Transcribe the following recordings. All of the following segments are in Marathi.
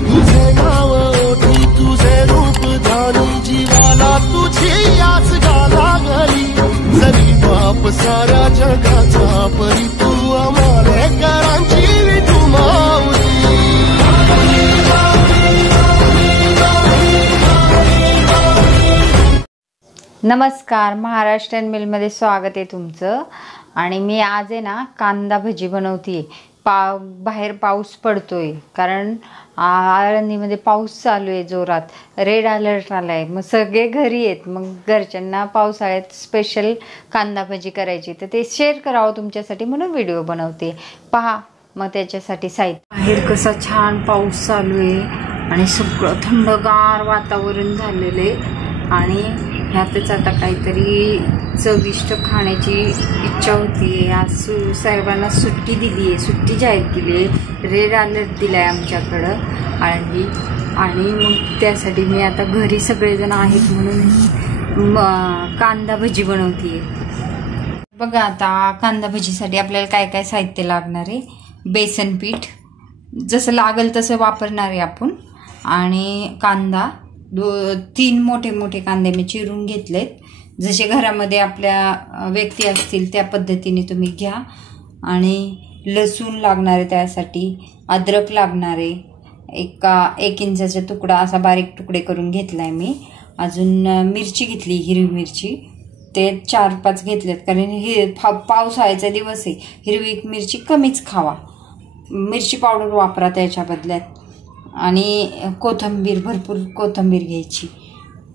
तुझे नाव ओठी तुझे रूप धानी जीवाला तुझी याच गाला घरी जरी बाप साऱ्या जगाचा परी तू आम्हाला करांची विठू माऊली. नमस्कार, महाराष्ट्रीयन मिलमध्ये स्वागत आहे तुमचं. आणि मी आज आहे ना कांदा भजी बनवते. बाहेर पाऊस पडतोय कारण आळंदीमध्ये पाऊस चालू आहे जोरात. रेड अलर्ट आला आहे. मग सगळे घरी आहेत. मग घरच्यांना पावसाळ्यात स्पेशल कांदा भजी करायची, तर ते शेअर करावं तुमच्यासाठी म्हणून व्हिडिओ बनवते. पहा मग त्याच्यासाठी साहित्य. बाहेर कसा छान पाऊस चालू आहे आणि सगळं थंडगार वातावरण झालेलं आहे. आणि ह्यातच आता काहीतरी चविष्ट खाण्याची इच्छा होती. आज सर्वांना सुट्टी दिली आहे, सुट्टी जाहीर केली आहे, रेड अलर्ट दिला आहे आमच्याकडं आळंदी. आणि मग त्यासाठी मी आता घरी सगळेजण आहेत म्हणून कांदा भजी बनवते. बघा आता कांदा भजीसाठी आपल्याला काय काय साहित्य लागणार आहे. बेसन पीठ जसं लागेल तसं वापरणार आहे आपण. आणि कांदा 3 मोठे मोठे कांदे मी चिरून घेतलेत. जसे घरामध्ये आपल्या व्यक्ती असतील त्या पद्धतीने तुम्ही घ्या. आणि लसूण लागणार आहे त्यासाठी. अद्रक लागणार आहे. 1 इंचाचा तुकडा असा बारीक तुकडे करून घेतला आहे मी. अजून मिरची घेतली, हिरवी मिरची, ते 4-5 घेतलेत कारण पावसाळ्याचा दिवस आहे. हिरवी मिरची कमीच खावा, मिरची पावडर वापरा त्याच्या बदल्यात. आणि कोथिंबीर, भरपूर कोथिंबीर घ्यायची.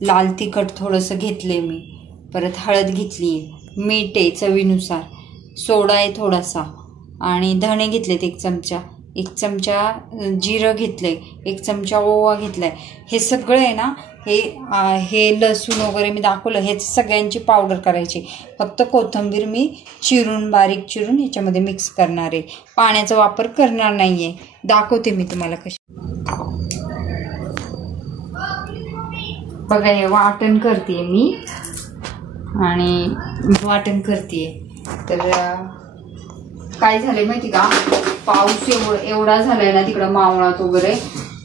लाल तिखट थोडंसं घेतले मी. परत हळद घेतली आहे, मीठ आहे चवीनुसार, सोडा आहे थोडासा. आणि धणे घेतलेत 1 चमचा, 1 चमचा जिरं घेतलंय, 1 चमचा ओवा घेतलाय. हे सगळं आहे ना, हे लसूण वगैरे मी दाखवलं, हे सगळ्यांची पावडर करायची. फक्त कोथिंबीर मी चिरून, बारीक चिरून ह्याच्यामध्ये मिक्स करणार आहे. पाण्याचा वापर करणार नाहीये. दाखवते मी तुम्हाला कशी. बघा हे वाटण करते मी. आणि वाटण करते तर काय झालंय माहिती का, पाऊस एवढा झालाय ना तिकडं मावळात वगैरे,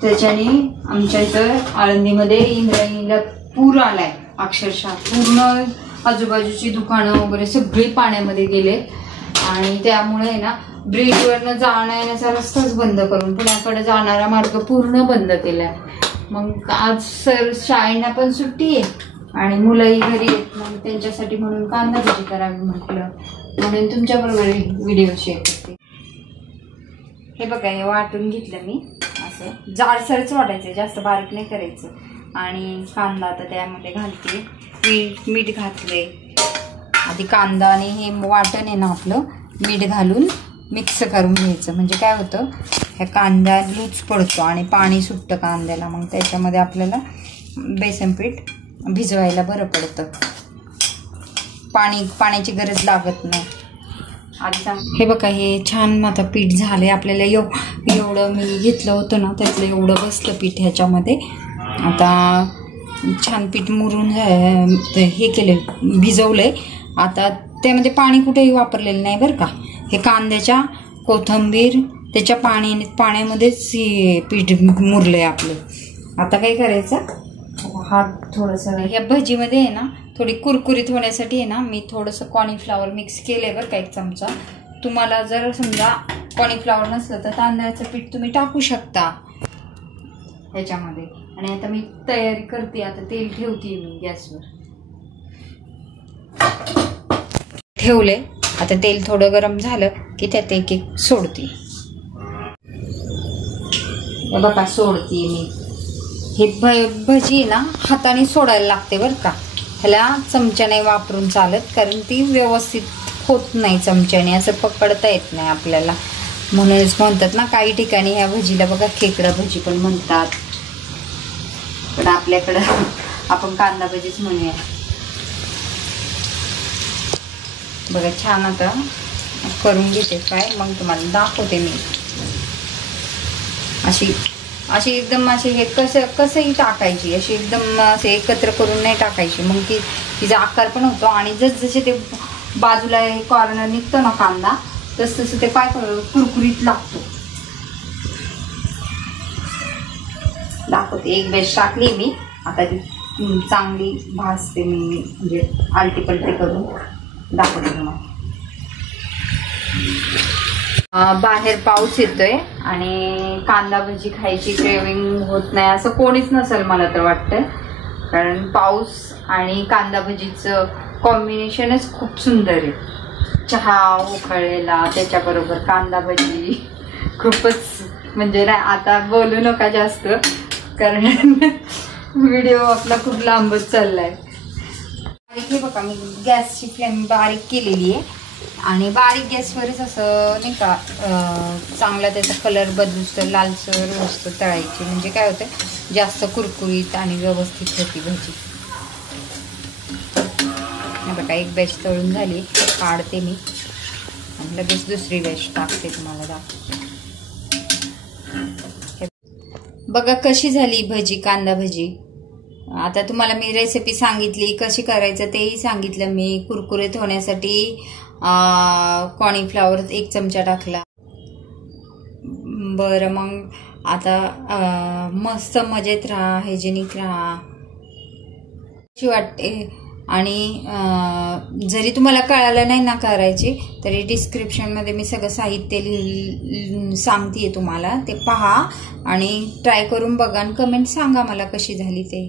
त्याच्याने आमच्या इथं आळंदीमध्ये इंद्रायणीला पूर आलाय. अक्षरशः पूर्ण आजूबाजूची दुकानं वगैरे सगळी पाण्यामध्ये गेलेत. आणि त्यामुळे ना ब्रिजवरनं जाण्याचा रस्ताच बंद करून पुण्याकडे जाणारा मार्ग पूर्ण बंद केलाय. मग आज शाळेंना पण सुट्टी आहे आणि मुलंही घरी आहेत. मग त्यांच्यासाठी म्हणून कांदा भजी करावी म्हटलं, म्हणून तुमच्याबरोबर व्हिडिओ शेअर करते. हे बघा हे वाटून घेतलं मी. असं जाडसरच वाटायचं, जास्त बारीक नाही करायचं. आणि कांदा आता त्यामध्ये घालते. मीठ घातले आधी. कांदा आणि हे वाटण आहे ना आपलं, मीठ घालून मिक्स करून घ्यायचं. म्हणजे काय होतं, ह्या कांदा लूज पडतो आणि पाणी सुटतं कांद्याला. मग त्याच्यामध्ये आपल्याला बेसन पीठ भिजवायला बरं पडतं. पाण्याची गरज लागत नाही. आता हे बघा हे छान आता पीठ झालंय. आपल्याला एवढं मी घेतलं होतं ना, त्यातलं एवढं बसलं पीठ ह्याच्यामध्ये. आता छान पीठ मुरून हे केलं, भिजवलंय. आता त्यामध्ये पाणी कुठेही वापरलेलं नाही बरं का. हे कांद्याच्या, कोथिंबीर त्याच्या पाण्यामध्येच पीठ मुरलंय आपलं. आता काय करायचं, हा थोडंसं ह्या भजीमध्ये आहे ना थोडी कुरकुरीत होण्यासाठी आहे ना मी थोडंसं कॉर्नफ्लॉवर मिक्स केलंय बरं का, 1 चमचा. तुम्हाला जर समजा कॉर्नफ्लॉवर नसलं तर तांदळाचं पीठ तुम्ही टाकू शकता ह्याच्यामध्ये. आणि आता मी तयारी करते. आता तेल ठेवते मी गॅसवर. ठेवले. आता तेल थोडं गरम झालं की त्यात एक सोडते. बघा सोडते मी. हे भजी ना हाताने सोडायला लागते बरं का. ह्याला चमच्याने वापरून चालत, कारण ती व्यवस्थित होत नाही चमच्याने, असं पकडता येत नाही आपल्याला. म्हणूनच म्हणतात ना काही ठिकाणी ह्या भजीला बघा खेकडा भजी पण म्हणतात, पण आपल्याकडं आपण कांदा भजीच म्हणूया. बघा छान आता करून घेते काय, मग तुम्हाला दाखवते मी. अशी एकदम अशी हे कसंही टाकायची, अशी एकदम असे एकत्र करून नाही टाकायची. मग तिचा आकार पण होतो. आणि जसजसे ते बाजूला कॉर्नर निघतो ना कांदा, तसं ते काय कुरकुरीत लागतो. दाखवते. एक बॅच टाकली मी, आता ती चांगली भाजते मी, म्हणजे आलटी पलटी करून दाखवते तुम्हाला. बाहेर पाऊस येतोय आणि कांदा भजी खायची क्रेविंग होत नाही असं कोणीच नसेल मला तर वाटतं, कारण पाऊस आणि कांदा भजीचं कॉम्बिनेशनच खूप सुंदर आहे. चहा उकळलेला त्याच्याबरोबर कांदा भजी खूपच, म्हणजे ना आता बोलू नका जास्त कारण व्हिडिओ आपला खूप लांबच चाललाय. बारीक हे बघा, मी गॅसची फ्लेम बारीक केलेली आहे आणि बारीक गॅसवरच असं नाही का चांगला त्याचा कलर बदलूसतो, लालसर होतो तळायची, म्हणजे काय होतं जास्त कुरकुरीत आणि व्यवस्थित होती भजी. बघा एक बॅच तळून झाली, काढते मी आणि लगेच दुसरी बॅच टाकते, तुम्हाला दाखवते. बघा कशी झाली भजी, कांदा भजी. आता तुम्हाला मी रेसिपी सांगितली, कशी करायचं तेही सांगितलं मी. कुरकुरीत होण्यासाठी कॉर्नफ्लॉवर 1 चमचा टाकला. बरं, मग आता मस्त मजेत राहा, हायजेनिक राहा अशी वाटते. आणि जरी तुम्हाला कळालं नाही ना करायची, तरी डिस्क्रिप्शनमध्ये मी सगळं साहित्य सांगते तुम्हाला, ते पहा आणि ट्राय करून बघा आणि कमेंट सांगा मला कशी झाली ते.